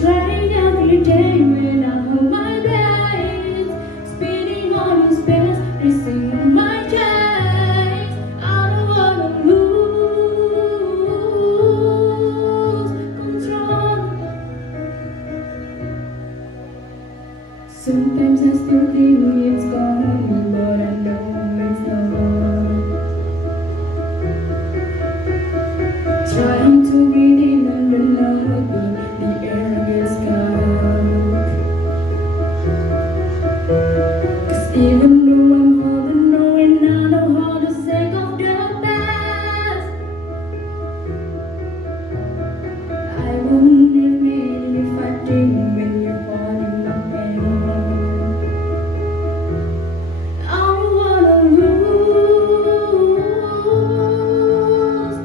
Trying every day when I hold my breath, spinning on your space, racing on my chest. I don't wanna lose control. Sometimes I still think it's gone, but I know it's not. Trying to breathe in and another beat, the air gets caught. 'Cause even though I'm holding on and I know how to say of the past, I wouldn't admit if I didn't when you're holding my hand. I don't wanna lose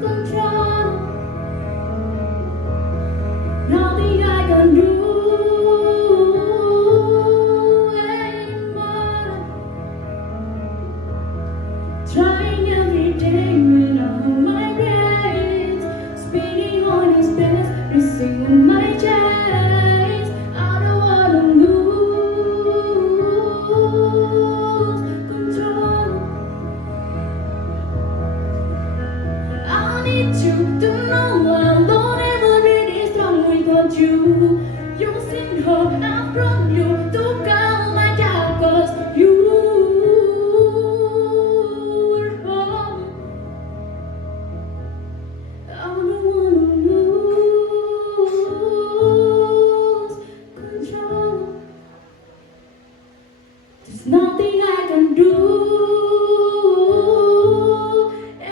control. Nothing I can do anymore. Trying every day when I hold my breath, spinning on your space, racing on my chest. I don't wanna lose control. I need you to know I'll never be this strong without you. Using hope I'm from you to calm my doubt, 'cause you were home. I don't wanna lose control. There's nothing I can do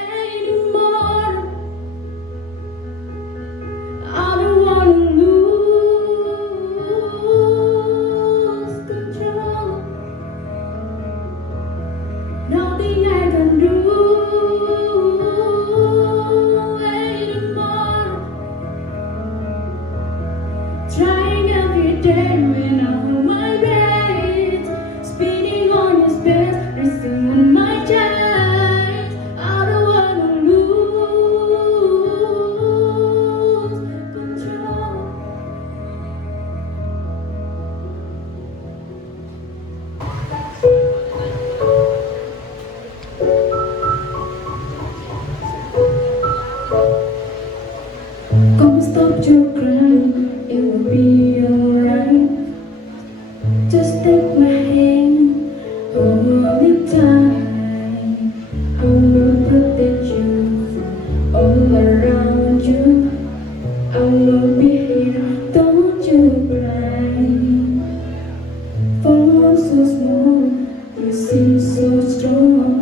anymore. I don't wanna lose control. Nothing I can do anymore. Trying every day when I hold my breath, spinning on your space, racing on my chest. I don't wanna lose control. Come stop your crying, it will be alright. Just take my hand, hold it tight. I will protect you, all around you. I will be here, don't you cry. For one so small, you seem so strong.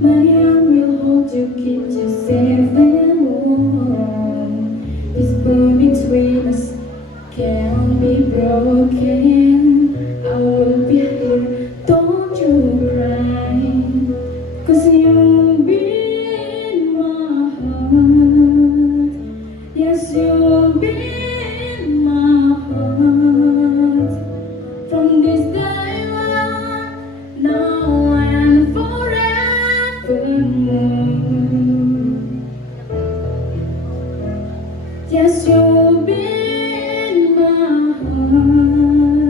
My arm will hold you, keep you safe and warm. This bond between us can't be broken. I will be here, don't you cry. 'Cause you'll be in my heart. Yes, you'll be in my heart. From this day on, now and forevermore. Yes, you'll be in my heart.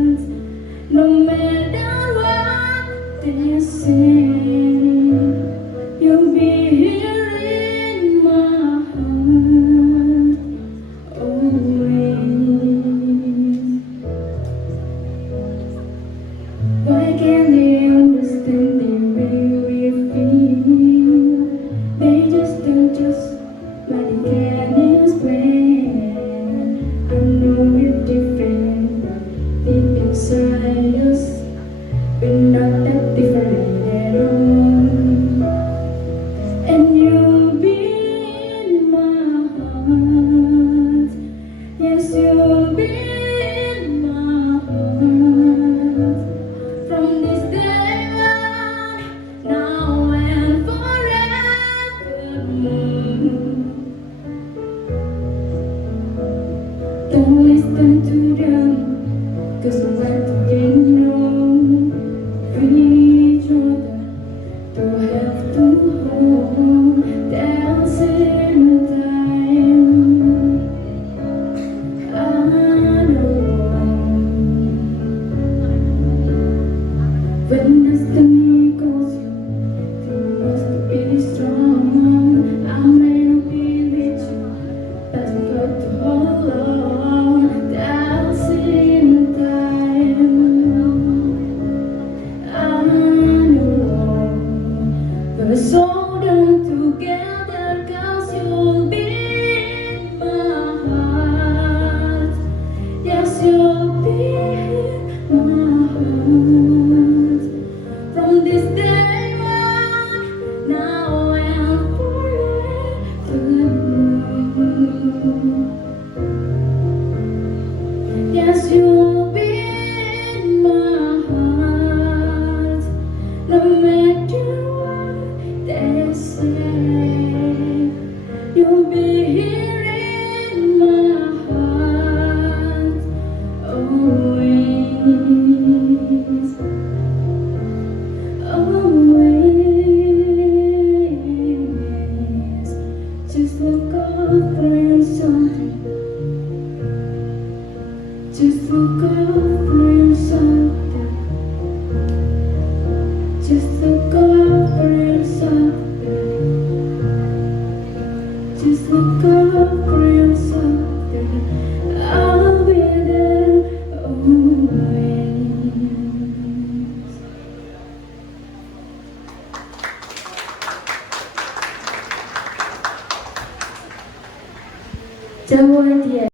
Justru kau